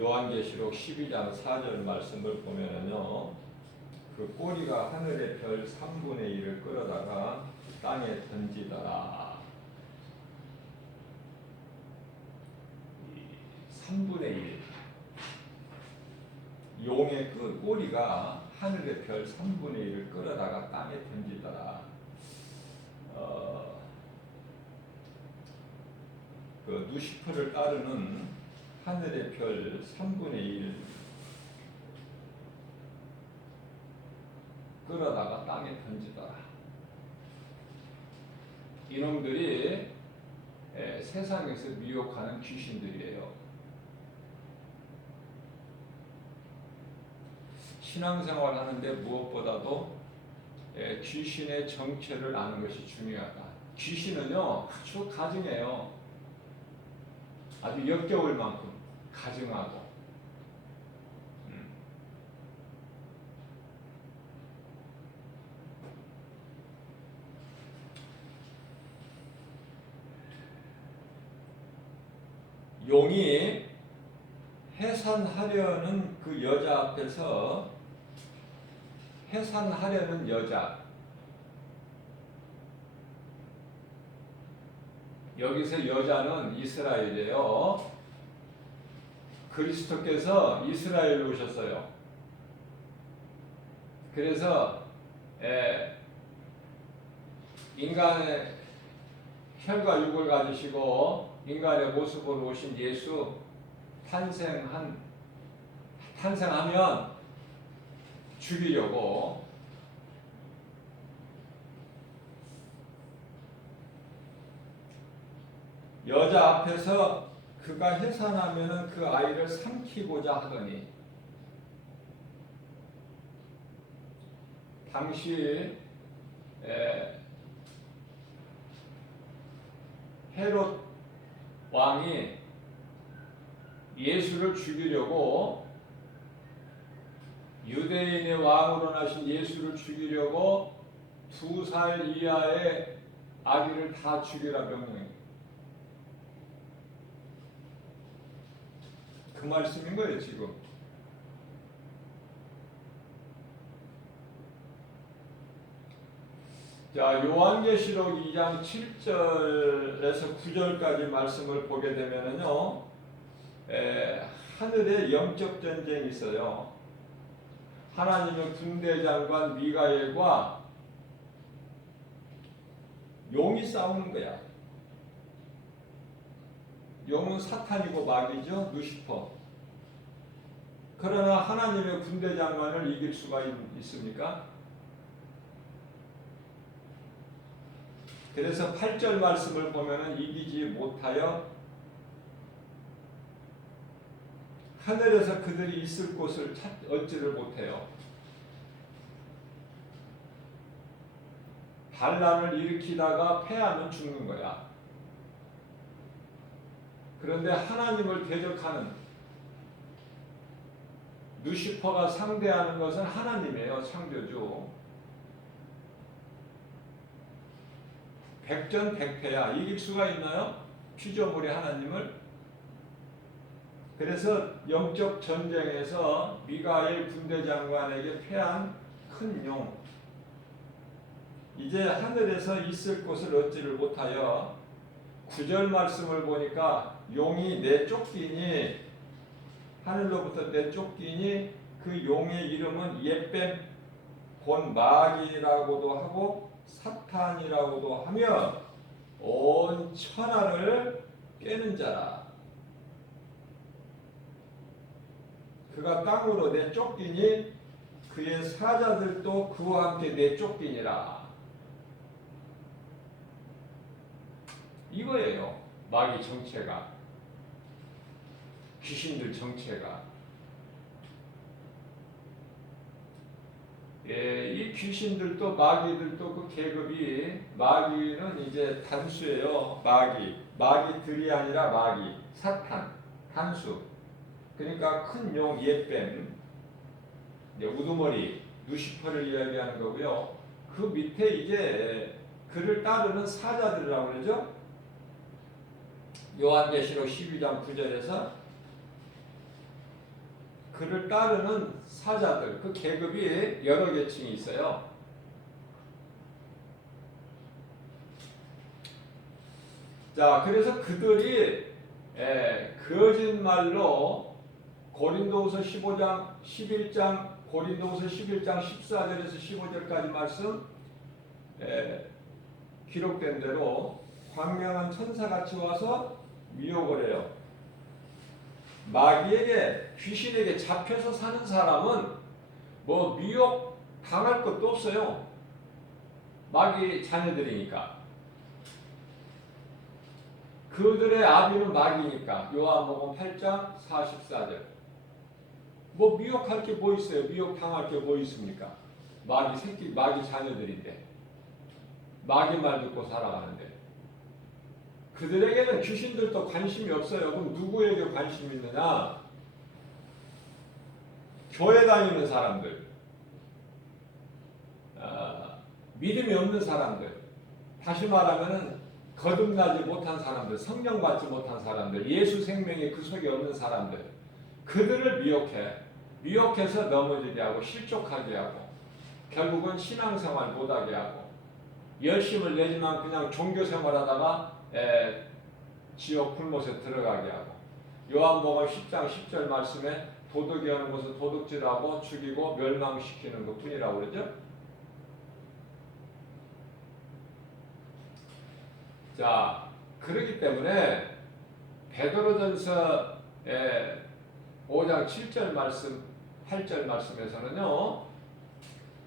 요한계시록 12장 4절 말씀을 보면은요, 그 꼬리가 하늘의 별 3분의 1을 끌어다가 땅에 던지더라. 3분의 1. 용의 그 꼬리가 하늘의 별 3분의 1을 끌어다가 땅에 던지더라. 그 누시퍼를 따르는 하늘의 별 3분의 1 끌어다가 땅에 던지더라. 이놈들이 세상에서 미혹하는 귀신들이에요. 신앙생활 하는데 무엇보다도 귀신의 정체를 아는 것이 중요하다. 귀신은요 아주 가증해요. 아주 역겨울 만큼 가증하고 용이 해산하려는 그 여자 앞에서 해산하려는 여자, 여기서 여자는 이스라엘이에요. 그리스도께서 이스라엘로 오셨어요. 그래서 인간의 혈과 육을 가지시고 인간의 모습으로 오신 예수 탄생하면 죽이려고 여자 앞에서 그가 해산하면 그 아이를 삼키고자 하더니, 당시 헤롯 왕이 예수를 죽이려고, 유대인의 왕으로 나신 예수를 죽이려고 2살 이하의 아기를 다 죽이라 명령해요. 그 말씀인 거예요 지금. 자, 요한계시록 2장 7절에서 9절까지 말씀을 보게 되면은요, 하늘에 영적 전쟁이 있어요. 하나님의 군대장관 미가엘과 용이 싸우는 거야. 용은 사탄이고 마귀죠, 누시퍼. 그러나 하나님의 군대장관을 이길 수가 있습니까? 그래서 8절 말씀을 보면은 이기지 못하여 하늘에서 그들이 있을 곳을 얻지를 못해요. 반란을 일으키다가 패하면 죽는 거야. 그런데 하나님을 대적하는 누시퍼가 상대하는 것은 하나님이에요. 창조주. 백전백패야. 이길 수가 있나요? 피조물이 하나님을. 그래서 영적 전쟁에서 미가엘 군대장관에게 패한 큰 용, 이제 하늘에서 있을 곳을 얻지를 못하여 9절 말씀을 보니까 용이 내쫓기니, 하늘로부터 내쫓기니, 그 용의 이름은 옙뱀 본 마귀라고도 하고 사탄이라고도 하며 온 천하를 꿰는 자라. 그가 땅으로 내쫓기니 그의 사자들도 그와 함께 내쫓기니라. 이거예요. 마귀 정체가, 귀신들 정체가. 이 귀신들도 마귀들도 그 계급이, 마귀는 이제 단수예요. 마귀들이 아니라 마귀, 사탄, 단수. 그러니까 큰 용 옙뱀, 우두머리, 누시퍼를 이야기하는 거고요. 그 밑에 이제 그를 따르는 사자들이라고 그러죠. 요한계시록 12장 9절에서 그를 따르는 사자들, 그 계급이 여러 계층이 있어요. 자, 그래서 그들이 거짓말로 고린도후서 15장, 11장, 고린도후서 11장 14절에서 15절까지 말씀 기록된 대로 광명한 천사같이 와서 미혹을 해요. 마귀에게, 귀신에게 잡혀서 사는 사람은 뭐 미혹 당할 것도 없어요. 마귀 자녀들이니까. 그들의 아비는 마귀니까. 요한복음 8장 44절. 뭐 미혹할 게 뭐 있어요? 미혹 당할 게 뭐 있습니까? 마귀 새끼, 마귀 자녀들인데. 마귀 말 듣고 살아가는데. 그들에게는 귀신들도 관심이 없어요. 그럼 누구에게 관심이 있느냐? 교회 다니는 사람들, 믿음이 없는 사람들, 다시 말하면 거듭나지 못한 사람들, 성령 받지 못한 사람들, 예수 생명이 그 속에 없는 사람들, 그들을 미혹해서 넘어지게 하고 실족하게 하고 결국은 신앙생활 못하게 하고 열심을 내지만 그냥 종교생활하다가 지옥 불못에 들어가게 하고 요한복음 10장 10절 말씀에 도둑이 하는 것을 도둑질하고 죽이고 멸망시키는 것 뿐이라고 그러죠. 자, 그렇기 때문에 베드로전서 5장 7절 말씀, 8절 말씀에서는요.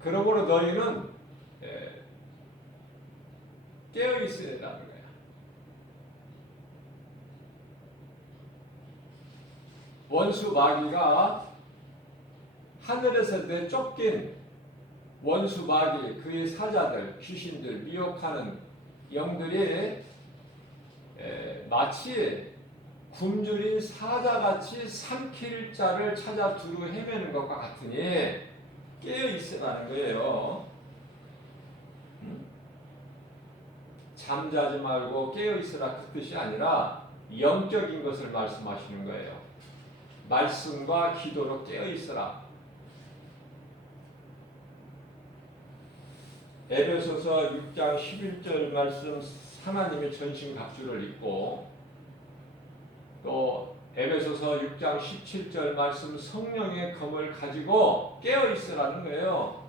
그러므로 너희는 깨어 있어야 된다는 거예요. 원수 마귀가 하늘에서 내쫓긴 원수 마귀, 그의 사자들, 귀신들, 미혹하는 영들이 마치 굶주린 사자같이 삼킬 자를 찾아 두루 헤매는 것과 같으니 깨어 있으라는 거예요. 잠자지 말고 깨어 있으라 그 뜻이 아니라 영적인 것을 말씀하시는 거예요. 말씀과 기도로 깨어 있으라. 에베소서 6장 11절 말씀 하나님의 전신갑주를 입고 또 에베소서 6장 17절 말씀 성령의 검을 가지고 깨어 있으라는 거예요.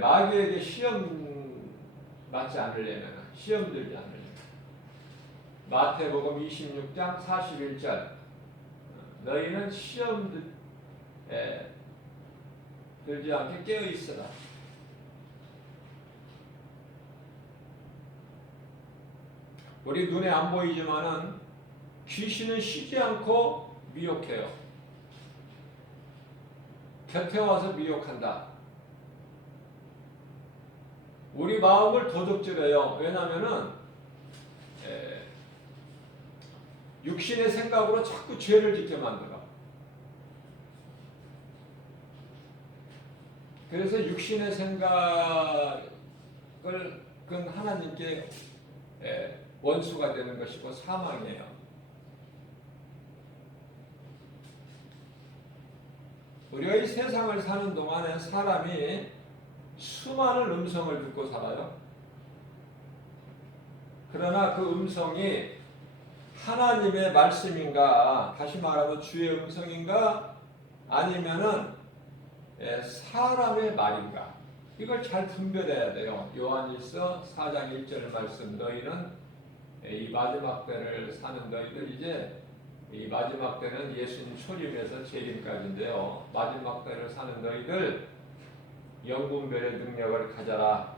마귀에게 시험 맞지 않으려면, 시험 들지 않으려면 마태복음 26장 41절 너희는 시험 들지 않게 깨어 있으라. 우리 눈에 안 보이지만은 귀신은 쉬지 않고 미혹해요. 곁에 와서 미혹한다. 우리 마음을 도둑질해요. 왜냐하면은 육신의 생각으로 자꾸 죄를 짓게 만들어. 그래서 육신의 생각을 그건 하나님께 원수가 되는 것이고 사망이에요. 우리가 이 세상을 사는 동안에 사람이 수많은 음성을 듣고 살아요. 그러나 그 음성이 하나님의 말씀인가, 다시 말하면 주의 음성인가, 아니면은 사람의 말인가, 이걸 잘 분별해야 돼요. 요한일서 4장 1절 말씀, 너희는 이 마지막 때를 사는 너희들, 이제 이 마지막 때는 예수님 초림에서 재림까지인데요. 마지막 때를 사는 너희들 영분별의 능력을 가져라.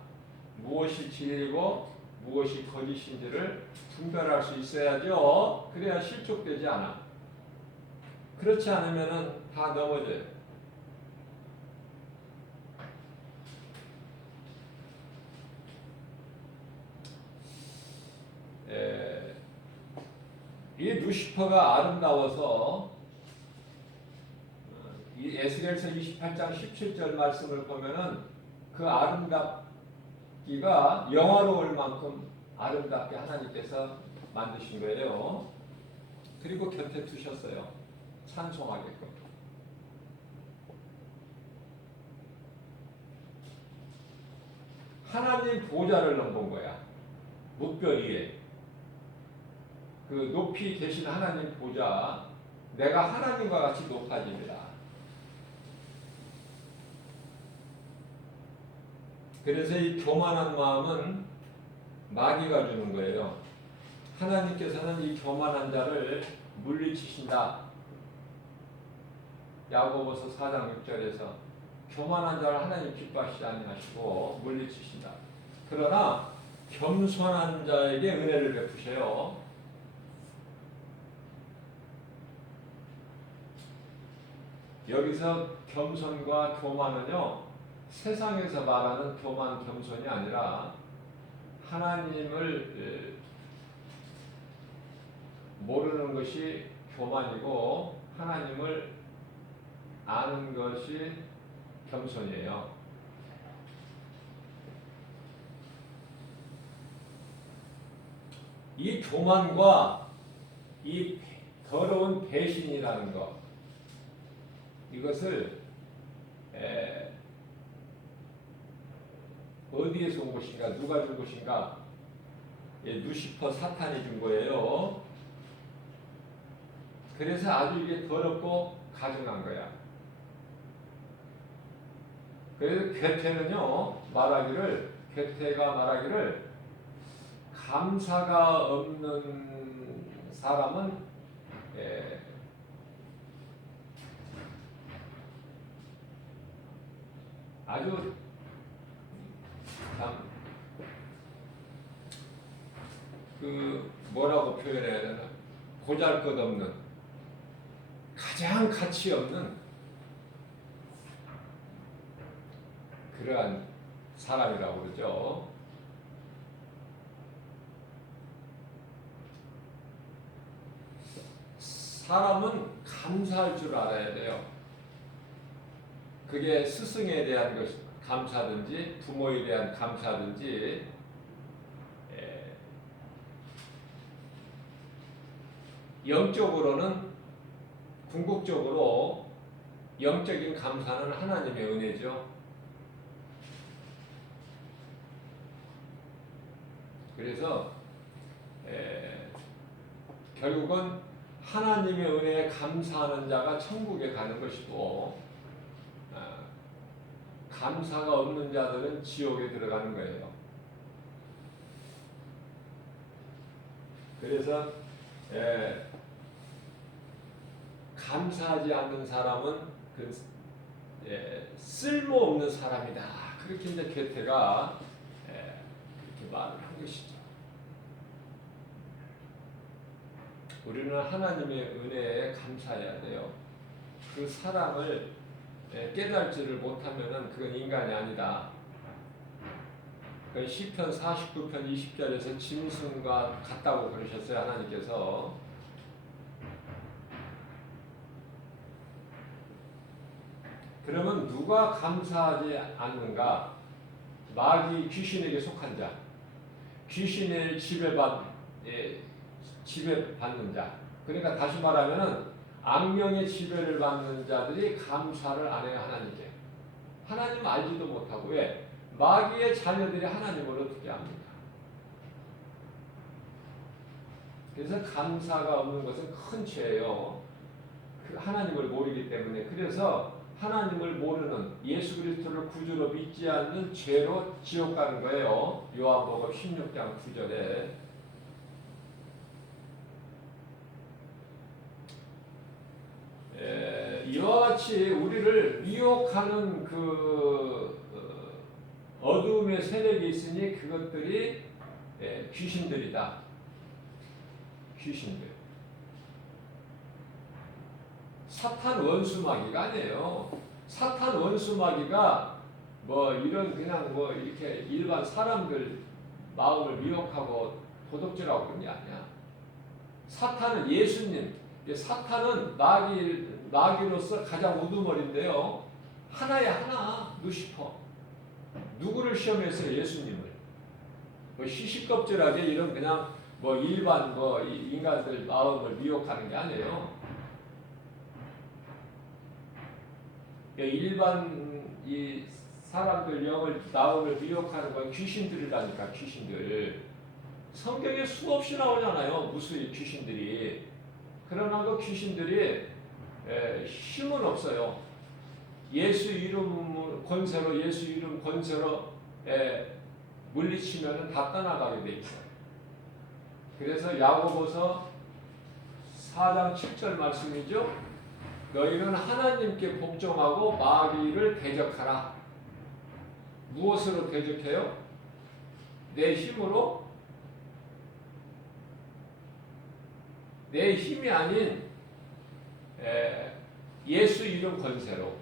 무엇이 진리고 무엇이 거짓인지를 분별할 수 있어야죠. 그래야 실족되지 않아. 그렇지 않으면 다 넘어져요. 이 루시퍼가 아름다워서 이 에스겔서 28장 17절 말씀을 보면은 그 아름답기가 영화로울 만큼 아름답게 하나님께서 만드신 거예요. 그리고 곁에 두셨어요. 찬송하게끔. 하나님 보좌를 넘본 거야. 뭇별 위에. 그 높이 계신 하나님 보좌, 내가 하나님과 같이 높아집니다. 그래서 이 교만한 마음은 마귀가 주는 거예요. 하나님께서는 이 교만한 자를 물리치신다. 야고보서 4장 6절에서 교만한 자를 하나님 기뻐하시지 아니하시고 물리치신다. 그러나 겸손한 자에게 은혜를 베푸셔요. 여기서 겸손과 교만은요, 세상에서 말하는 교만, 겸손이 아니라 하나님을 모르는 것이 교만이고 하나님을 아는 것이 겸손이에요. 이 교만과 이 더러운 배신이라는 것, 이것을 어디에서 온 것인가, 누가 준 것인가? 루시퍼, 사탄이 준 거예요. 그래서 아주 이게 더럽고 가증한 거야. 그래서 괴테는요, 괴테가 말하기를 감사가 없는 사람은 아주 참 뭐라고 표현해야 되나? 보잘것없는, 가장 가치 없는 그러한 사람이라고 그러죠. 사람은 감사할 줄 알아야 돼요. 그게 스승에 대한 것 감사든지 부모에 대한 감사든지 영적으로는 궁극적으로 영적인 감사는 하나님의 은혜죠. 그래서 결국은 하나님의 은혜에 감사하는 자가 천국에 가는 것이고 감사가 없는 자들은 지옥에 들어가는 거예요. 그래서 감사하지 않는 사람은 쓸모없는 사람이다. 그렇게 이제 괴테가 그렇게 말을 한 것이죠. 우리는 하나님의 은혜에 감사해야 돼요. 그 사랑을 깨달지를 못하면은 그건 인간이 아니다. 시편 49편 20절에서 짐승과 같다고 그러셨어요. 하나님께서. 그러면 누가 감사하지 않는가? 마귀, 귀신에게 속한 자, 귀신의 지배받는 자. 그러니까 다시 말하면은 악령의 지배를 받는 자들이 감사를 안 해요. 하나님께. 하나님 알지도 못하고. 왜? 마귀의 자녀들이 하나님을 어떻게 합니까? 그래서 감사가 없는 것은 큰 죄예요. 하나님을 모르기 때문에. 그래서 하나님을 모르는, 예수 그리스도를 구주로 믿지 않는 죄로 지옥 가는 거예요. 요한복음 16장 9절에. 이와 같이 우리를 미혹하는 어두움의 세력이 있으니 그것들이 귀신들이다. 귀신들. 사탄 원수마귀가 아니에요. 사탄 원수마귀가 이런 그냥 이렇게 일반 사람들 마음을 미혹하고 도둑질하고 그런 게 아니야. 사탄은 예수님, 사탄은 마귀로서 가장 우두머리인데요. 하나야 하나, 루시퍼. 누구를 시험했어요? 예수님을. 시시껍질하게 이런 그냥 뭐 일반 뭐 인간들 마음을 미혹하는 게 아니에요. 일반 이 사람들 영을 마음을 미혹하는 건 귀신들이라니까. 귀신들 성경에 수없이 나오잖아요. 무수히 귀신들이. 그러나 그 귀신들이 힘은 없어요. 예수 이름 권세로 예수 이름 권세로 물리치면은 다 떠나가게 돼 있어요. 그래서 야고보서 4장 7절 말씀이죠. 너희는 하나님께 복종하고 마귀를 대적하라. 무엇으로 대적해요? 내 힘으로? 내 힘이 아닌 예수 이름 권세로.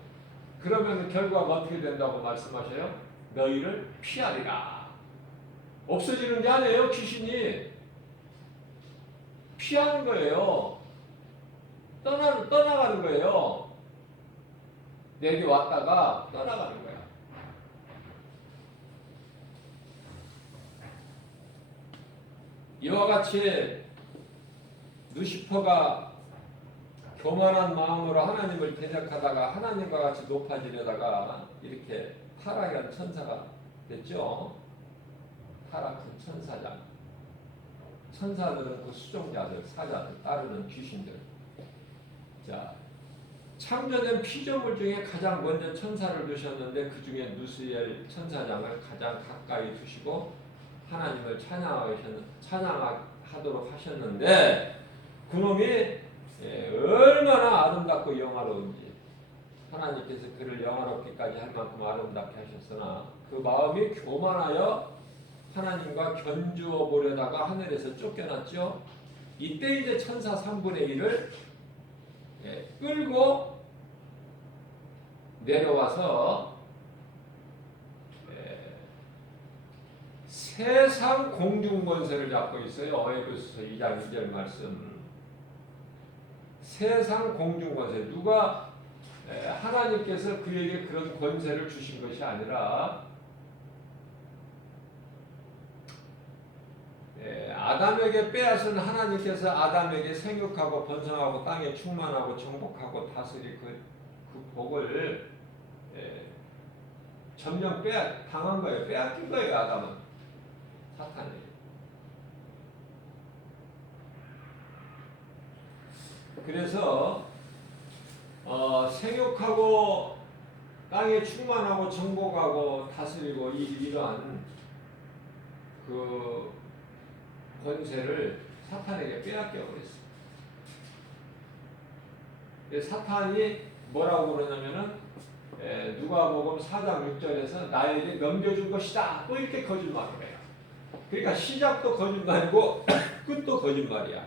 그러면 결과가 어떻게 된다고 말씀하셔요? 너희를 피하리라. 없어지는 게 아니에요. 귀신이 피하는 거예요. 떠나가는 거예요. 내게 왔다가 떠나가는 거야. 이와 같이 루시퍼가 교만한 마음으로 하나님을 대적하다가 하나님과 같이 높아지려다가 이렇게 타락이라는 천사가 됐죠. 타락한 천사장. 천사들은 그 수종자들, 사자들, 따르는 귀신들. 자, 창조된 피조물 중에 가장 먼저 천사를 두셨는데 그 중에 누스엘 천사장을 가장 가까이 두시고 하나님을 찬양하도록 하셨는데 그놈이 얼마나 아름답고 영화로운지 하나님께서 그를 영화롭기까지 할 만큼 아름답게 하셨으나 그 마음이 교만하여 하나님과 견주어 보려다가 하늘에서 쫓겨났죠. 이때 이제 천사 3분의 1을 끌고 내려와서 세상 공중 권세를 잡고 있어요. 에베소서 2장 2절 말씀. 세상 공중 권세. 누가 하나님께서 그에게 그런 권세를 주신 것이 아니라 아담에게 빼앗은 하나님께서 아담에게 생육하고 번성하고 땅에 충만하고 정복하고 다스릴 그 복을 점령 당한 거예요. 빼앗긴 거예요. 아담은 사탄이. 그래서 생육하고 땅에 충만하고 정복하고 다스리고 이러한 그 권세를 사탄에게 빼앗겨 버렸어요. 사탄이 뭐라고 그러냐면은 누가복음 4장 6절에서 나에게 넘겨준 것이다. 또 이렇게 거짓말을 해요. 그러니까 시작도 거짓말이고 끝도 거짓말이야.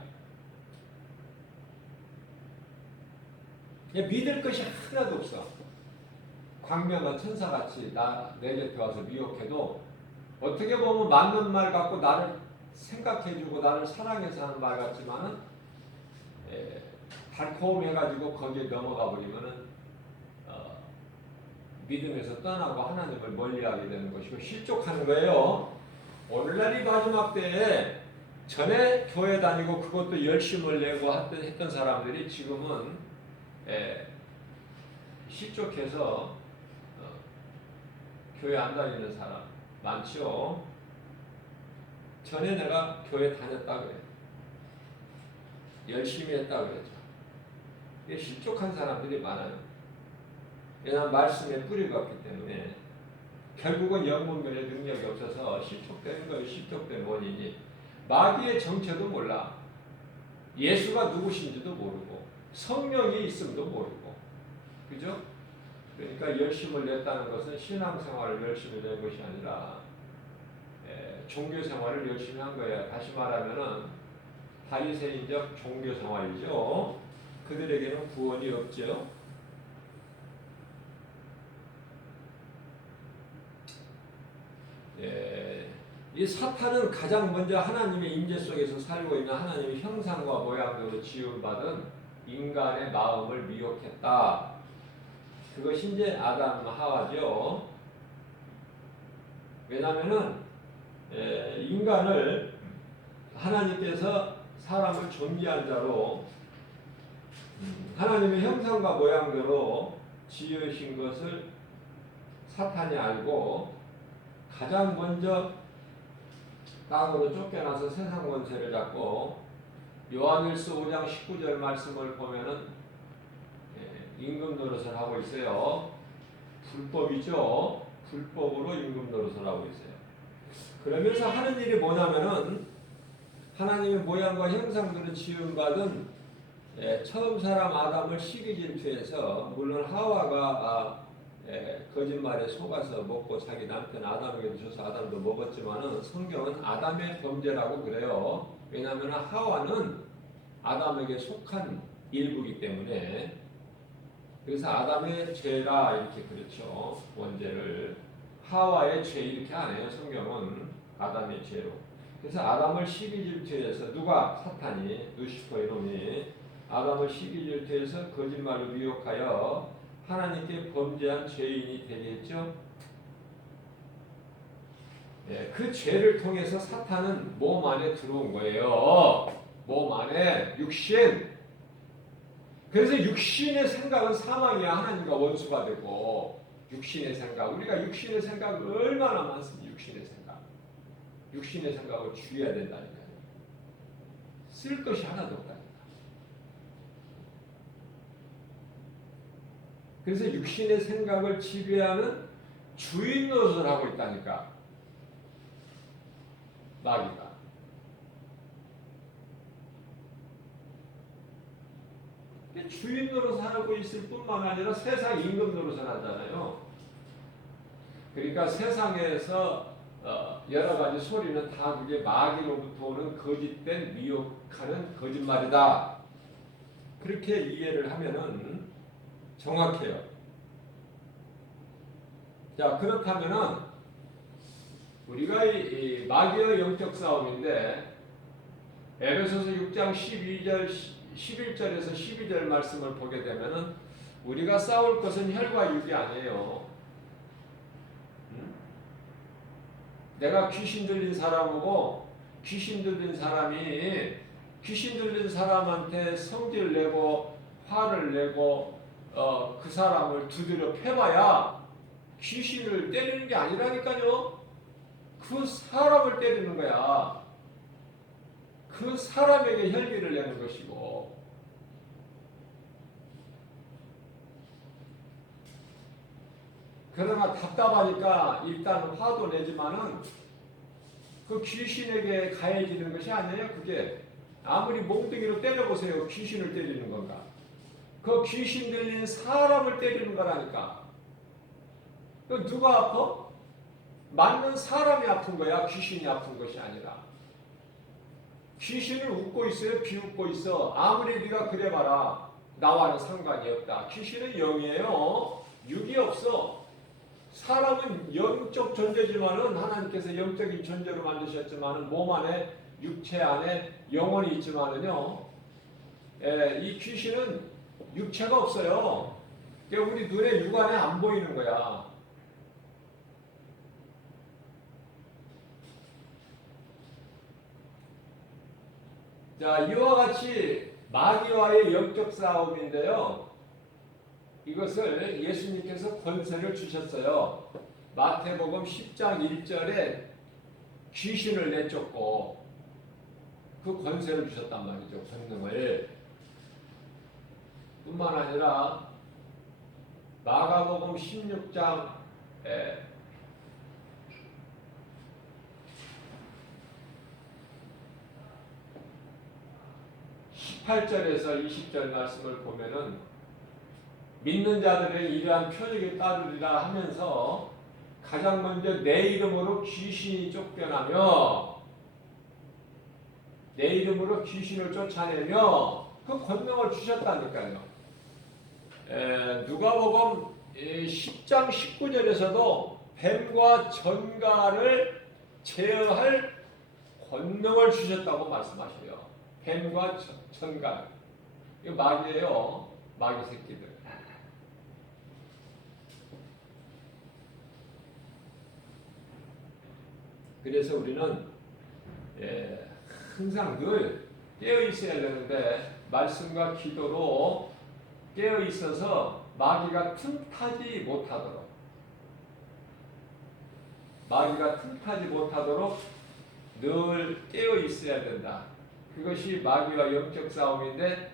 믿을 것이 하나도 없어. 광명한 천사같이 내 곁에 와서 미혹해도 어떻게 보면 맞는 말 같고 나를 생각해주고 나를 사랑해서 하는 말 같지만은 달콤해가지고 거기에 넘어가 버리면은 믿음에서 떠나고 하나님을 멀리하게 되는 것이고 실족하는 거예요. 오늘날 이 마지막 때에 전에 교회 다니고 그것도 열심을 내고 했던 사람들이 지금은 실족해서 교회 안 다니는 사람 많죠. 전에 내가 교회 다녔다 그래. 열심히 했다 그랬죠. 이게 실족한 사람들이 많아요. 왜냐하면 말씀에 뿌리가 없기 때문에 결국은 영문면에 능력이 없어서 실족되는 거예요. 실족된 원인이 마귀의 정체도 몰라. 예수가 누구신지도 모르고 성령이 있음도 모르고, 그죠? 그러니까 열심을 냈다는 것은 신앙생활을 열심히 낸 것이 아니라 종교생활을 열심히 한 거예요. 다시 말하면은 바리새인적 종교생활이죠. 그들에게는 구원이 없죠. 이 사탄은 가장 먼저 하나님의 임재 속에서 살고 있는 하나님의 형상과 모양대로 지음받은 인간의 마음을 미혹했다. 그것이 이제 아담 하와죠. 왜냐하면은 인간을 하나님께서 사람을 존귀한 자로 하나님의 형상과 모양대로 지으신 것을 사탄이 알고 가장 먼저 땅으로 쫓겨나서 세상 권세를 잡고 요한일서 5장 19절 말씀을 보면은 임금 노릇을 하고 있어요. 불법이죠. 불법으로 임금 노릇을 하고 있어요. 그러면서 하는 일이 뭐냐면은 하나님의 모양과 형상대로 지음받은 처음 사람 아담을 시기 질투해서 물론 하와가 거짓말에 속아서 먹고 자기 남편 아담에게도 줘서 아담도 먹었지만은 성경은 아담의 범죄라고 그래요. 왜냐하면 하와는 아담에게 속한 일부이기 때문에 그래서 아담의 죄라 이렇게 그렇죠. 원죄를 하와의 죄 이렇게 안 해요. 성경은 아담의 죄로. 그래서 아담을 시기 질투해서 누가 사탄이 루시퍼 이놈이 아담을 시기 질투해서 거짓말로 미혹하여 하나님께 범죄한 죄인이 되게 했죠. 그 죄를 통해서 사탄은 몸 안에 들어온 거예요. 몸 안에 육신. 그래서 육신의 생각은 사망이야. 하나님과 원수가 되고 육신의 생각. 우리가 육신의 생각 얼마나 많습니까? 육신의 생각. 육신의 생각을 줄여야 된다니까요. 쓸 것이 하나도 없다니까. 그래서 육신의 생각을 지배하는 주인 노릇을 하고 있다니까. 마귀가. 주인 노릇을 하고 있을 뿐만 아니라 세상 임금 노릇을 하잖아요. 그러니까 세상에서 여러 가지 소리는 다 그게 마귀로부터 오는 거짓된 미혹하는 거짓말이다. 그렇게 이해를 하면은 정확해요. 자, 그렇다면은 우리가 이 마귀의 영적 싸움인데 에베소서 6장 12절 11절에서 12절 말씀을 보게 되면은 우리가 싸울 것은 혈과 육이 아니에요. 내가 귀신 들린 사람이고 귀신 들린 사람한테 성질 내고 화를 내고 그 사람을 두드려 패봐야 귀신을 때리는 게 아니라니까요. 그 사람을 때리는 거야. 그 사람에게 혈기를 내는 것이고. 그러나 답답하니까 일단 화도 내지만은 그 귀신에게 가해지는 것이 아니에요. 그게 아무리 몽둥이로 때려보세요. 귀신을 때리는 건가? 그 귀신 들린 사람을 때리는 거라니까. 그 누가 아파? 맞는 사람이 아픈 거야. 귀신이 아픈 것이 아니라. 귀신은 웃고 있어요? 비웃고 있어? 아무리 네가 그래봐라. 나와는 상관이 없다. 귀신은 영이에요. 육이 없어. 사람은 영적 존재지만은 하나님께서 영적인 존재로 만드셨지만은 몸 안에 육체 안에 영혼이 있지만은요. 이 귀신은 육체가 없어요. 그러니까 우리 눈에 육안에 안 보이는 거야. 자, 이와 같이 마귀와의 영적 싸움인데요. 이것을 예수님께서 권세를 주셨어요. 마태복음 10장 1절에 귀신을 내쫓고 그 권세를 주셨단 말이죠. 권능을. 뿐만 아니라 마가복음 16장 18절에서 20절 말씀을 보면은 믿는 자들의 이러한 표적에 따르리라 하면서 가장 먼저 내 이름으로 귀신이 쫓겨나며 내 이름으로 귀신을 쫓아내며 그 권능을 주셨다니까요. 누가복음 10장 19절에서도 뱀과 전갈을 제어할 권능을 주셨다고 말씀하셔요. 뱀과 전갈. 이거 마귀예요. 마귀 새끼들. 그래서 우리는 항상 늘 깨어 있어야 되는데 말씀과 기도로 깨어 있어서 마귀가 틈타지 못하도록 늘 깨어 있어야 된다. 그것이 마귀와 영적 싸움인데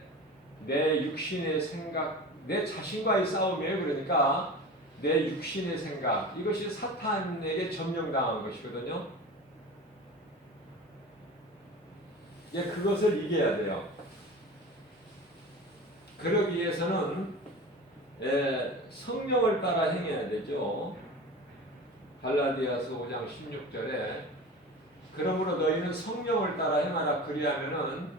내 육신의 생각, 내 자신과의 싸움이에요. 그러니까 내 육신의 생각, 이것이 사탄에게 점령당한 것이거든요. 그것을 이겨야 돼요. 그러기 위해서는 성령을 따라 행해야 되죠. 갈라디아서 5장 16절에 그러므로 너희는 성령을 따라 행하라. 그리하면은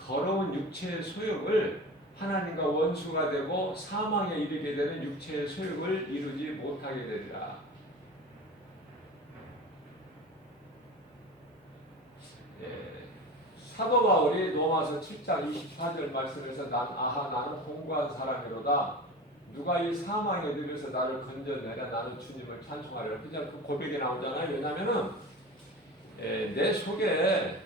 더러운 육체의 소욕을 하나님과 원수가 되고 사망에 이르게 되는 육체의 소욕을 이루지 못하게 되리라. 사도 바울이 로마서 7장 24절 말씀에서 나는 공고한 사람이로다. 누가 이 사망에 들여서 나를 건져내라. 나는 주님을 찬송하리라. 그냥 그 고백이 나오잖아요. 왜냐하면은 내 속에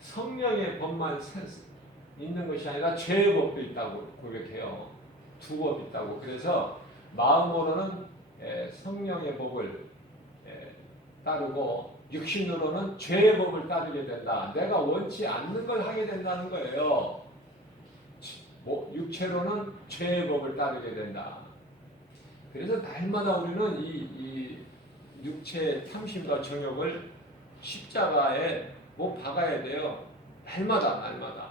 성령의 법만 있는 것이 아니라 죄의 법도 있다고 고백해요. 두 법 있다고. 그래서 마음으로는 성령의 법을 따르고 육신으로는 죄의 법을 따르게 된다. 내가 원치 않는 걸 하게 된다는 거예요. 육체로는 죄의 법을 따르게 된다. 그래서 날마다 우리는 이 육체의 탐심과 정욕을 십자가에 못 박아야 돼요. 날마다.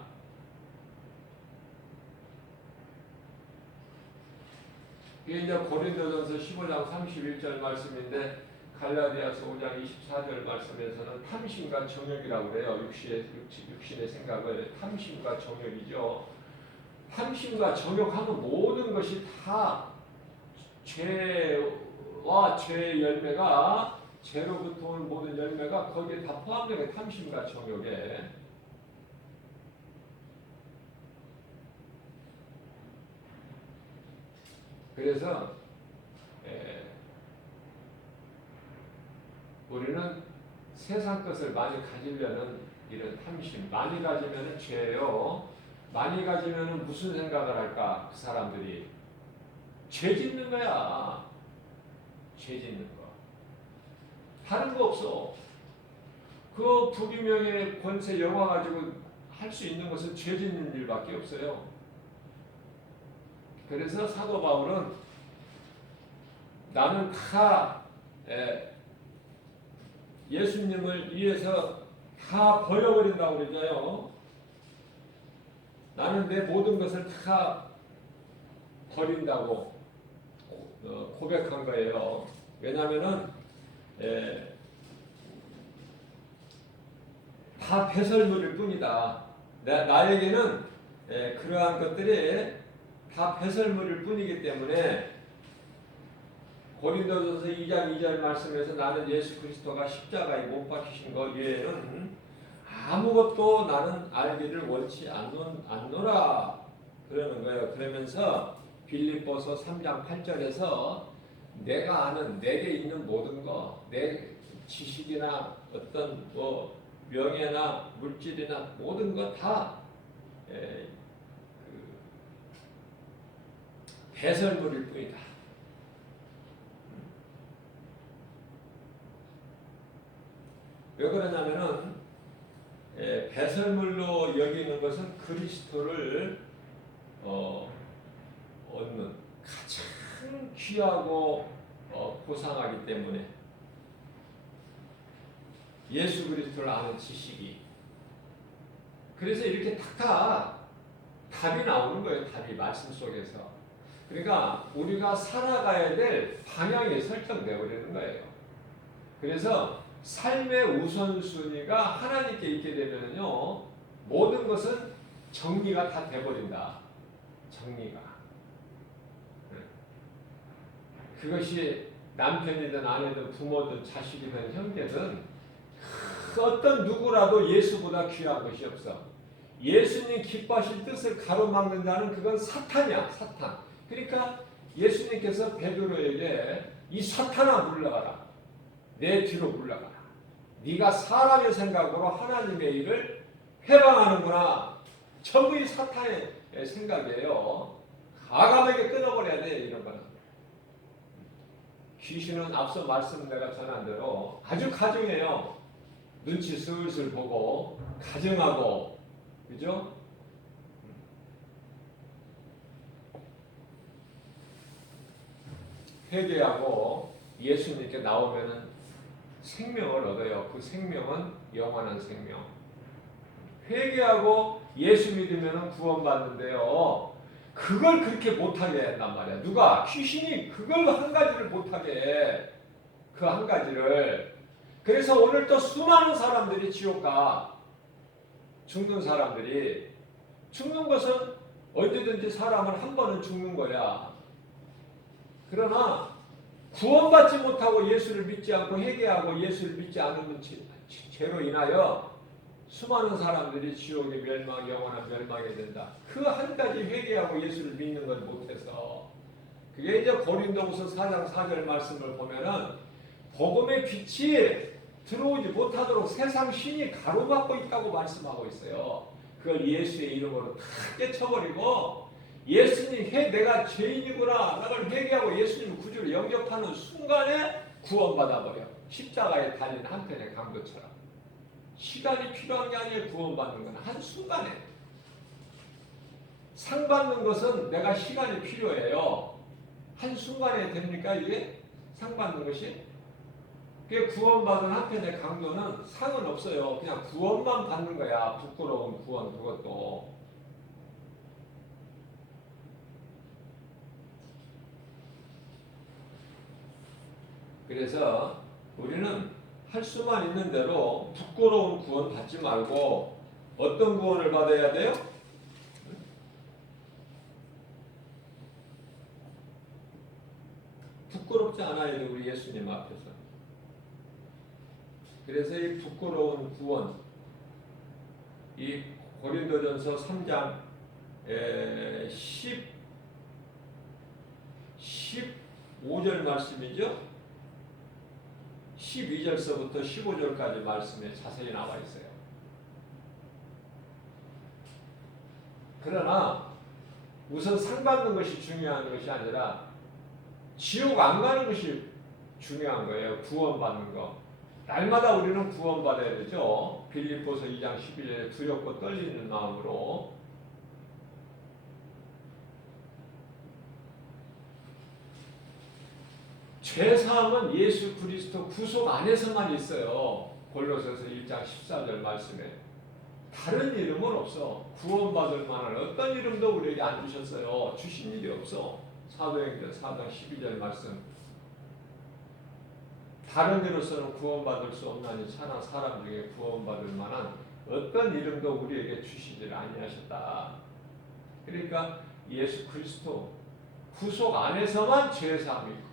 이게 이제 고린도전서 15장 31절 말씀인데 갈라디아서 5장 24절 말씀에서는 탐심과 정욕이라고 그래요. 육신의 생각을 탐심과 정욕이죠. 탐심과 정욕하면 모든 것이 다 죄와 죄의 열매가 죄로부터 오는 모든 열매가 거기에 다 포함되는 탐심과 정욕에. 그래서 우리는 세상 것을 많이 가지려는 이런 탐심, 많이 가지면 죄예요. 많이 가지면 무슨 생각을 할까? 그 사람들이 죄 짓는 거야. 죄 짓는 거. 다른 거 없어. 그 부귀명예 권세 영화 가지고 할 수 있는 것은 죄 짓는 일밖에 없어요. 그래서 사도 바울은 나는 다 예수님을 위해서 다 버려버린다고 그러잖아요. 나는 내 모든 것을 다 버린다고 고백한 거예요. 왜냐하면은 다 배설물일 뿐이다. 나에게는 그러한 것들이 다 배설물일 뿐이기 때문에 고린도전서 2장 2절 말씀에서 나는 예수 그리스도가 십자가에 못 박히신 것 외에는 아무것도 나는 알기를 원치 않노라 그러는 거예요. 그러면서 빌립보서 3장 8절에서 내가 아는 내게 있는 모든 거, 내 지식이나 어떤 명예나 물질이나 모든 거 다 배설물일 뿐이다. 왜 그러냐면은 배설물로 여기는 것은 그리스도를 얻는 가장 귀하고 고상하기 때문에 예수 그리스도를 아는 지식이. 그래서 이렇게 탁탁 답이 나오는 거예요. 답이 말씀 속에서. 그러니까 우리가 살아가야 될 방향이 설정되어 버리는 거예요. 그래서 삶의 우선순위가 하나님께 있게 되면요, 모든 것은 정리가 다 돼버린다. 정리가. 그것이 남편이든 아내든 부모든 자식이든 형제든 어떤 누구라도 예수보다 귀한 것이 없어. 예수님 기뻐하실 뜻을 가로막는 자는 그건 사탄이야. 사탄. 그러니까 예수님께서 베드로에게 이 사탄아 물러가라. 내 뒤로 물러가라. 네가 사람의 생각으로 하나님의 일을 해방하는구나. 전부 이 사탄의 생각이에요. 과감하게 끊어버려야 돼, 이런 거는. 귀신은 앞서 말씀 내가 전한 대로 아주 가증해요. 눈치 슬슬 보고 가증하고, 그죠? 회개하고 예수님께 나오면은 생명을 얻어요. 그 생명은 영원한 생명. 회개하고 예수 믿으면은 구원받는데요. 그걸 그렇게 못하게 한단 말이야. 누가? 귀신이 그걸 한 가지를 못하게 해. 그 한 가지를. 그래서 오늘 또 수많은 사람들이 지옥 가. 죽는 사람들이. 죽는 것은 언제든지 사람은 한 번은 죽는 거야. 그러나 구원받지 못하고 예수를 믿지 않고 회개하고 예수를 믿지 않은 죄로 인하여 수많은 사람들이 지옥의 멸망, 영원한 멸망이 된다. 그 한 가지 회개하고 예수를 믿는 걸 못해서. 그게 이제 고린도후서 4장 4절 말씀을 보면은 복음의 빛이 들어오지 못하도록 세상 신이 가로막고 있다고 말씀하고 있어요. 그걸 예수의 이름으로 다 깨쳐버리고 예수님 내가 죄인이구나 나를 회개하고 예수님 구주를 영접하는 순간에 구원받아버려. 십자가에 달린 한편의 강도처럼. 시간이 필요한 게 아니에요. 구원받는 건 한순간에. 상 받는 것은 내가 시간이 필요해요. 한순간에 됩니까 이게? 상 받는 것이? 그 구원받은 한편의 강도는 상은 없어요. 그냥 구원만 받는 거야. 부끄러운 구원 그것도. 그래서 우리는 할 수만 있는 대로 부끄러운 구원 받지 말고 어떤 구원을 받아야 돼요? 부끄럽지 않아야 돼 우리 예수님 앞에서. 그래서 이 부끄러운 구원, 이 고린도전서 3장 15절 말씀이죠. 12절서부터 15절까지 말씀에 자세히 나와 있어요. 그러나 우선 상 받는 것이 중요한 것이 아니라 지옥 안 가는 것이 중요한 거예요. 구원받는 거. 날마다 우리는 구원받아야 되죠. 빌립보서 2장 12절에 두렵고 떨리는 마음으로. 죄사함은 예수 그리스도 구속 안에서만 있어요. 골로새서 1장 14절 말씀에. 다른 이름은 없어. 구원받을 만한 어떤 이름도 우리에게 안 주셨어요. 주신 일이 없어. 사도행전 4장 12절 말씀. 다른 이로서는 구원받을 수 없나니 차나 사람 중에 구원받을 만한 어떤 이름도 우리에게 주시질 아니하셨다. 그러니까 예수 그리스도 구속 안에서만 죄사함이 있고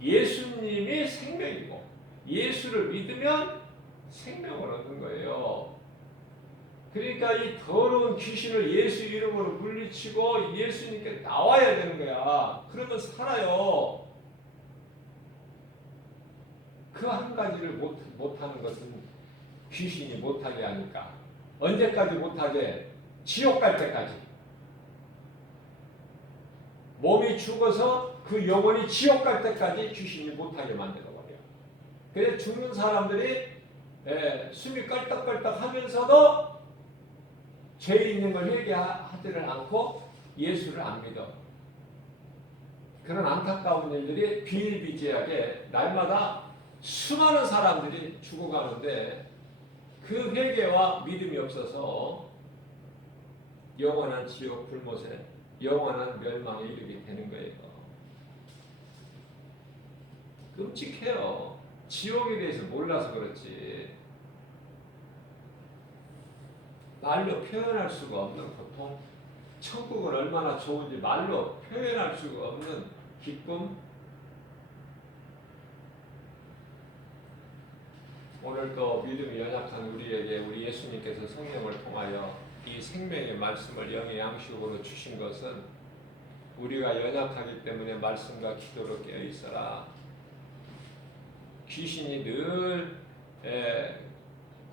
예수님이 생명이고 예수를 믿으면 생명을 얻는 거예요. 그러니까 이 더러운 귀신을 예수 이름으로 물리치고 예수님께 나와야 되는 거야. 그러면 살아요. 그 한 가지를 못하는 것은 귀신이 못하게 하니까. 언제까지 못하게? 지옥 갈 때까지. 몸이 죽어서 그 영혼이 지옥 갈 때까지 귀신이 못하게 만들어버려요. 그래서 죽는 사람들이 숨이 껄떡껄떡 하면서도 죄 있는 걸 회개하지를 않고 예수를 안 믿어. 그런 안타까운 일들이 비일비재하게 날마다 수많은 사람들이 죽어가는데 그 회개와 믿음이 없어서 영원한 지옥 불못에 영원한 멸망에 이르게 되는 거예요. 끔찍해요. 지옥에 대해서 몰라서 그렇지. 말로 표현할 수가 없는 고통, 천국은 얼마나 좋은지 말로 표현할 수가 없는 기쁨. 오늘 또 믿음이 연약한 우리에게 우리 예수님께서 성령을 통하여 이 생명의 말씀을 영의 양식으로 주신 것은 우리가 연약하기 때문에 말씀과 기도로 깨어 있어라. 귀신이 늘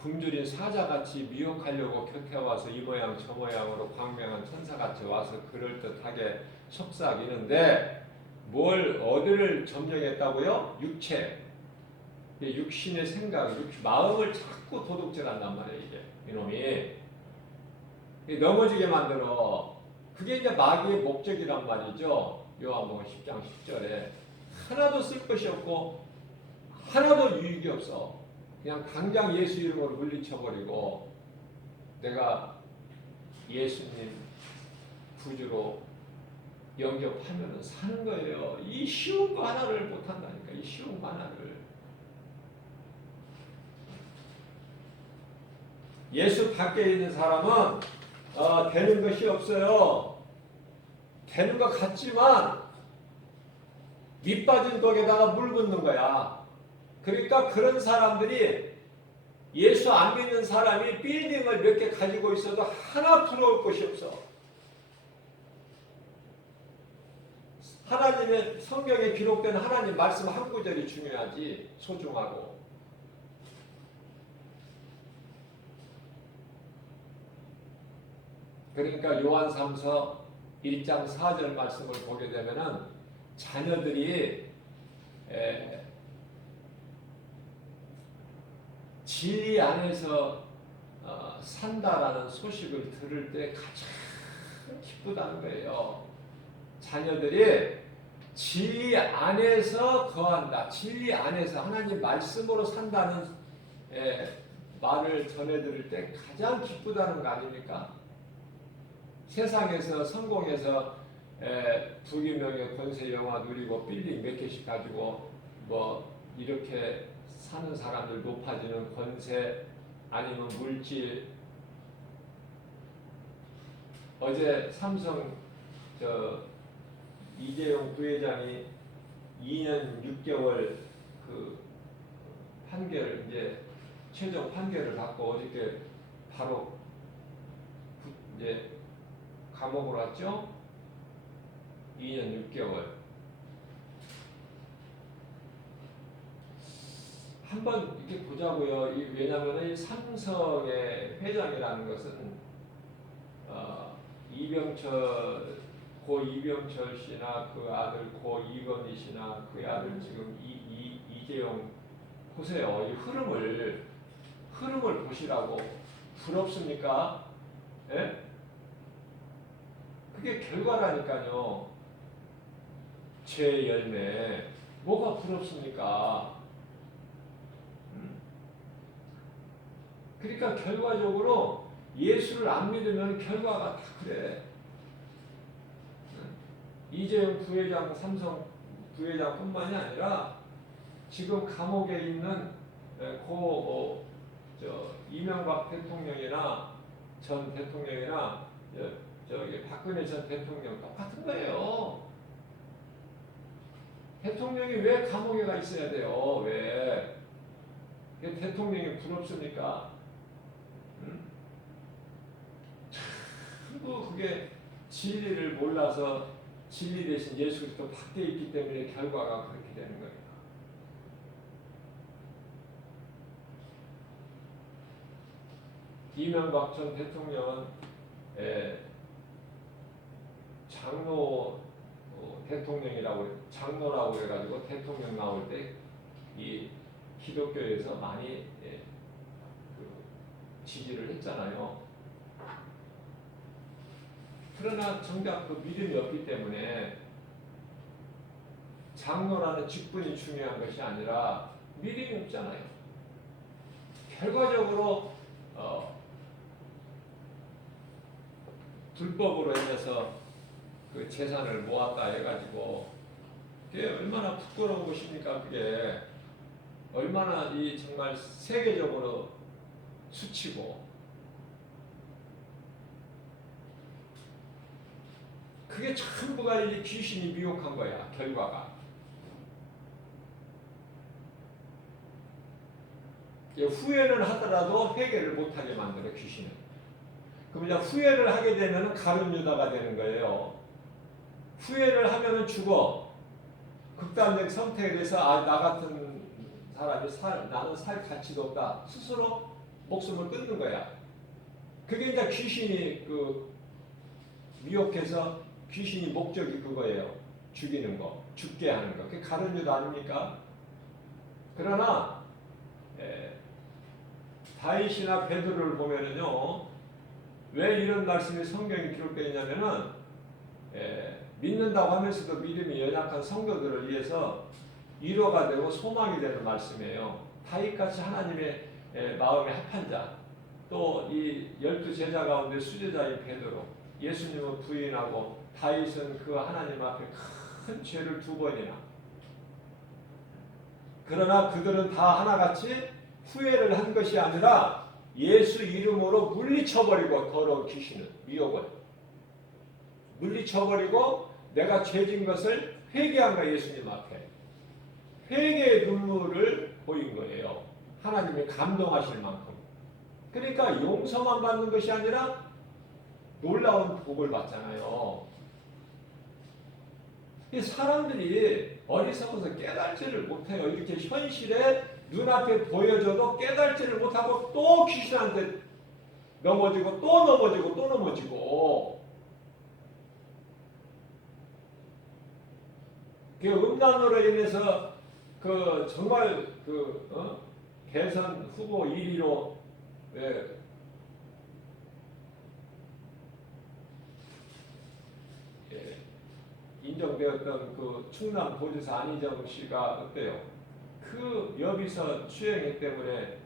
굶주린 사자같이 미혹하려고 곁에 와서 이 모양 저 모양으로 광명한 천사같이 와서 그럴듯하게 속삭이는데 뭘 어디를 점령했다고요? 육체, 육신의 생각, 마음을 자꾸 도둑질한단 말이에요. 이게 이놈이 넘어지게 만들어. 그게 이제 마귀의 목적이란 말이죠. 요한복음 10장 10절에 하나도 쓸 것이 없고 하나도 유익이 없어. 그냥 당장 예수 이름으로 물리쳐버리고 내가 예수님 구주로 영접하면 사는 거예요. 이 쉬운 거 하나를 못한다니까. 이 쉬운 거 하나를. 예수 밖에 있는 사람은 되는 것이 없어요. 되는 것 같지만 밑 빠진 독에다가 물 붓는 거야. 그러니까 그런 사람들이 예수 안 믿는 사람이 빌딩을 몇 개 가지고 있어도 하나 부러울 것이 없어. 하나님의 성경에 기록된 하나님 말씀 한 구절이 중요하지. 소중하고. 그러니까 요한삼서 1장 4절 말씀을 보게 되면은 자녀들이 진리 안에서 산다라는 소식을 들을 때 가장 기쁘다는 거예요. 자녀들이 진리 안에서 거한다. 진리 안에서 하나님 말씀으로 산다는 말을 전해드릴 때 가장 기쁘다는 거 아닙니까? 세상에서 성공해서 부귀명예 권세 영화 누리고 빌딩 몇 개씩 가지고 뭐 이렇게 사는 사람들, 높아지는 권세 아니면 물질. 어제 삼성 이재용 부회장이 2년 6개월 그 판결을 이제 최종 판결을 받고 어저께 바로 이제 감옥으로 왔죠. 2년 6개월. 한번 이렇게 보자고요. 왜냐하면 이 삼성의 회장이라는 것은 고 이병철 씨나 그 아들 고 이건희 씨나 그 아들 지금 이재용 보세요. 이 흐름을 보시라고. 부럽습니까? 예? 그게 결과라니까요. 죄의 열매. 뭐가 부럽습니까? 그러니까 결과적으로 예수를 안 믿으면 결과가 다 그래. 이재용 부회장, 삼성 부회장뿐만이 아니라 지금 감옥에 있는 이명박 대통령이나 전 대통령이나 저기 박근혜 전 대통령 똑같은 거예요. 대통령이 왜 감옥에 가 있어야 돼요? 왜? 대통령이 부럽습니까? 전부 그게 진리를 몰라서 진리 대신 예수 그리스도 밖에 있기 때문에 결과가 그렇게 되는 거예요. 이명박 전 대통령은 장로 장로라고 해가지고 대통령 나올 때 이 기독교에서 많이 지지를 했잖아요. 그러나 정작 그 믿음이 없기 때문에 장로라는 직분이 중요한 것이 아니라 믿음이 없잖아요. 결과적으로 불법으로 인해서 그 재산을 모았다 해가지고 그게 얼마나 부끄러운 것입니까? 그게 얼마나 이 정말 세계적으로 수치고 그게 전부가 이제 귀신이 미혹한 거야. 결과가. 후회를 하더라도 회개를 못하게 만들어 귀신은. 그럼 이제 후회를 하게 되면 가룟 유다가 되는 거예요. 후회를 하면은 죽어. 극단적 선택을 해서 나 같은 사람이 나는 살 가치도 없다. 스스로 목숨을 끊는 거야. 그게 이제 귀신이 미혹해서 귀신이 목적이 그거예요. 죽이는 거, 죽게 하는 거. 그게 가룟 유다 아닙니까? 그러나 다윗이나 베드로를 보면은요, 왜 이런 말씀이 성경에 기록되어 있냐면은 믿는다고 하면서도 믿음이 연약한 성도들을 위해서 위로가 되고 소망이 되는 말씀이에요. 다윗같이 하나님의 마음에 합한 자, 또 이 12제자 가운데 수제자인 베드로, 예수님은 부인하고 다윗은 그 하나님 앞에 큰 죄를 2번이나. 그러나 그들은 다 하나같이 후회를 한 것이 아니라 예수 이름으로 물리쳐버리고, 더러운 귀신을, 미혹을 물리쳐버리고 내가 죄진 것을 회개한 거예요. 예수님 앞에 회개의 눈물을 보인 거예요. 하나님이 감동하실 만큼. 그러니까 용서만 받는 것이 아니라 놀라운 복을 받잖아요. 이 사람들이 어리석어서 깨달지를 못해요. 이렇게 현실에 눈앞에 보여줘도 깨달지를 못하고 또 귀신한테 넘어지고 또 넘어지고 또 넘어지고. 그 음란으로 인해서 정말 대선 후보 1위로 인정되었던 그 충남 도지사 안희정 씨가 어때요? 그 여비서 추행위 때문에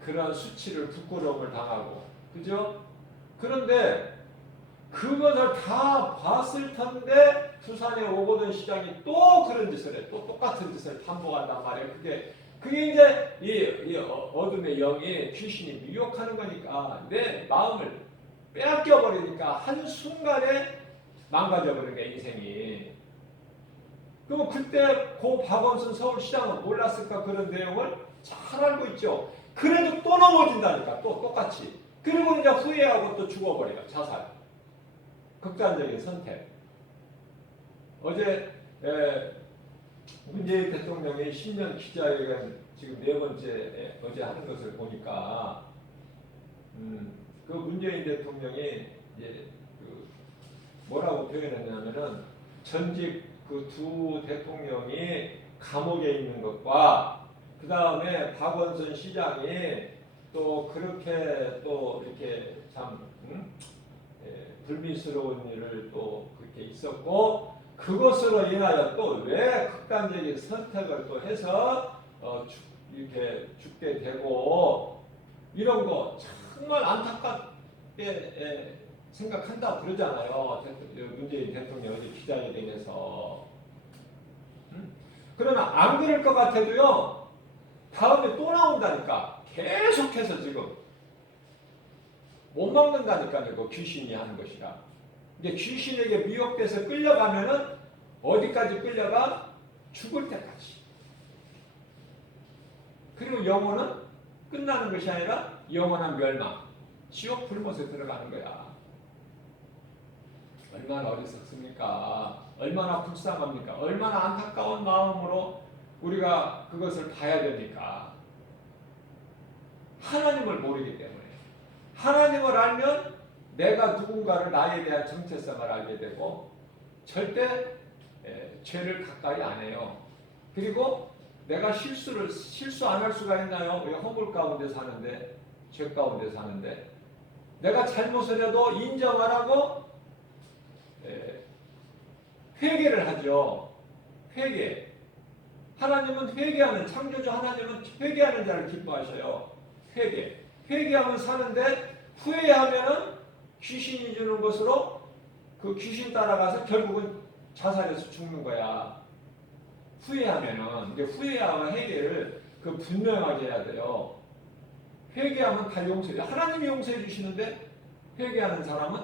그런 수치를 부끄러움을 당하고, 그죠? 그런데 그것을 다 봤을 텐데 부산에 오거돈 시장이 또 그런 짓을 해. 또 똑같은 짓을 반복한단 말이에요. 그게 이제 이 어둠의 영이, 귀신이 미혹하는 거니까 내 마음을 빼앗겨 버리니까 한순간에 망가져 버린 게 인생이. 그럼 그때 고 박원순 서울시장은 몰랐을까? 그런 내용을 잘 알고 있죠. 그래도 또 넘어진다니까. 또 똑같이. 그리고 이제 후회하고 또 죽어버려요. 자살. 극단적인 선택. 어제 문재인 대통령이 신년 기자회견 지금 4번째 어제 하는 것을 보니까 그 문재인 대통령이 이제 뭐라고 표현했냐면은 전직 그 2 대통령이 감옥에 있는 것과 그 다음에 박원순 시장이 또 그렇게 또 이렇게 참 불미스러운 일을 또 그렇게 있었고, 그것으로 인하여 또 왜 극단적인 선택을 또 해서 이렇게 죽게 되고, 이런 거 정말 안타깝게 생각한다 그러잖아요. 문재인 대통령 어제 기자회견에서. 그러나 안 그럴 것 같아도요, 다음에 또 나온다니까. 계속해서 지금 못 막는다니까요. 그 귀신이 하는 것이라. 이제 귀신에게 미혹돼서 끌려가면은 어디까지 끌려가? 죽을 때까지. 그리고 영혼은 끝나는 것이 아니라 영원한 멸망, 지옥 불못에 들어가는 거야. 얼마나 어리석습니까? 얼마나 불쌍합니까? 얼마나 안타까운 마음으로 우리가 그것을 봐야 됩니까? 하나님을 모르기 때문에. 하나님을 알면 내가 누군가를, 나에 대한 정체성을 알게 되고 절대 죄를 가까이 안 해요. 그리고 내가 실수 안 할 수가 있나요? 우리가 허물 가운데 사는데, 죄 가운데 사는데, 내가 잘못을 해도 인정하라고 회개를 하죠. 회개. 하나님은 회개하는, 창조주 하나님은 회개하는 자를 기뻐하셔요. 회개. 회개하면 사는데, 후회하면은 귀신이 주는 것으로 그 귀신 따라가서 결국은 자살해서 죽는 거야. 후회하면은. 이제 후회와 회개를 분명하게 해야 돼요. 회개하면 다 용서해요. 하나님이 용서해 주시는데 회개하는 사람은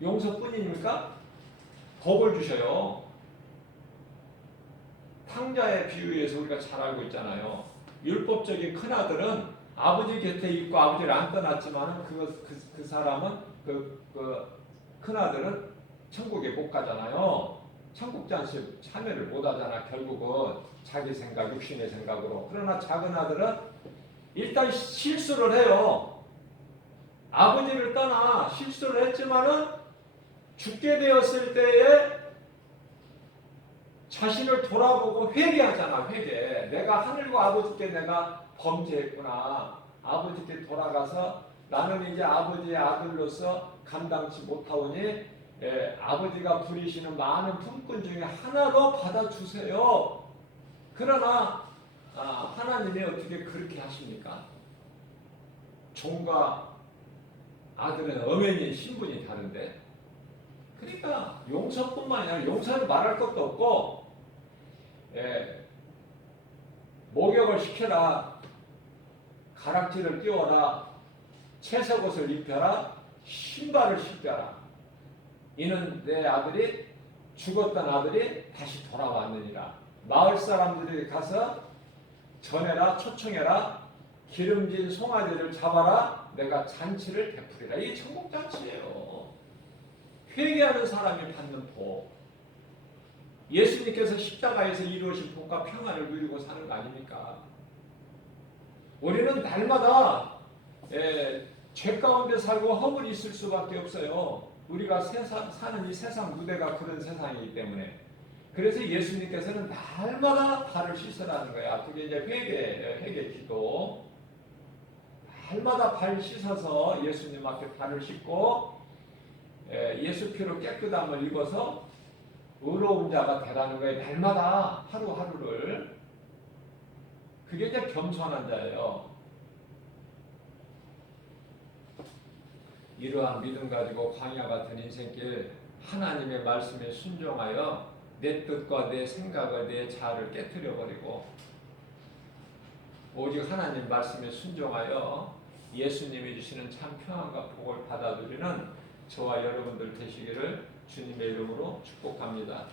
용서뿐입니까? 법을 주셔요. 탕자의 비유에서 우리가 잘 알고 있잖아요. 율법적인 큰아들은 아버지 곁에 있고 아버지를 안 떠났지만 그 사람은 그 큰아들은 천국에 못 가잖아요. 청국장식 참여를 못하잖아. 결국은 자기 생각, 육신의 생각으로. 그러나 작은 아들은 일단 실수를 해요. 아버지를 떠나 실수를 했지만은 죽게 되었을 때에 자신을 돌아보고 회개하잖아. 회개. 내가 하늘과 아버지께 내가 범죄했구나. 아버지께 돌아가서 나는 이제 아버지의 아들로서 감당치 못하오니 아버지가 부리시는 많은 품꾼 중에 하나로 받아주세요. 그러나 하나님이 어떻게 그렇게 하십니까? 종과 아들은 엄연히 신분이 다른데, 그러니까 용서뿐만 아니라 용서를 말할 것도 없고, 목욕을 시켜라, 가락지를 띄워라, 채석옷을 입혀라, 신발을 신겨라. 이는 내 아들이 죽었던 아들이 다시 돌아왔느니라. 마을 사람들이 가서 전해라, 초청해라, 기름진 송아지를 잡아라, 내가 잔치를 베풀이라. 이 천국잔치예요. 회개하는 사람이 받는 복. 예수님께서 십자가에서 이루어진 복과 평안을 누리고 사는 거 아닙니까? 우리는 날마다 죄 가운데 살고 허물이 있을 수밖에 없어요. 우리가 사는 이 세상 무대가 그런 세상이기 때문에. 그래서 예수님께서는 날마다 발을 씻으라는 거야. 그게 이제 회개 기도. 날마다 발 씻어서 예수님 앞에 발을 씻고 예수 피로 깨끗함을 입어서 의로운 자가 되라는 거예요. 날마다 하루하루를. 그게 이제 겸손한 자예요. 이러한 믿음 가지고 광야 같은 인생길 하나님의 말씀에 순종하여 내 뜻과 내 생각을 내 자아를 깨트려 버리고 오직 하나님 말씀에 순종하여 예수님이 주시는 참 평안과 복을 받아 누리는 저와 여러분들 되시기를 주님의 이름으로 축복합니다.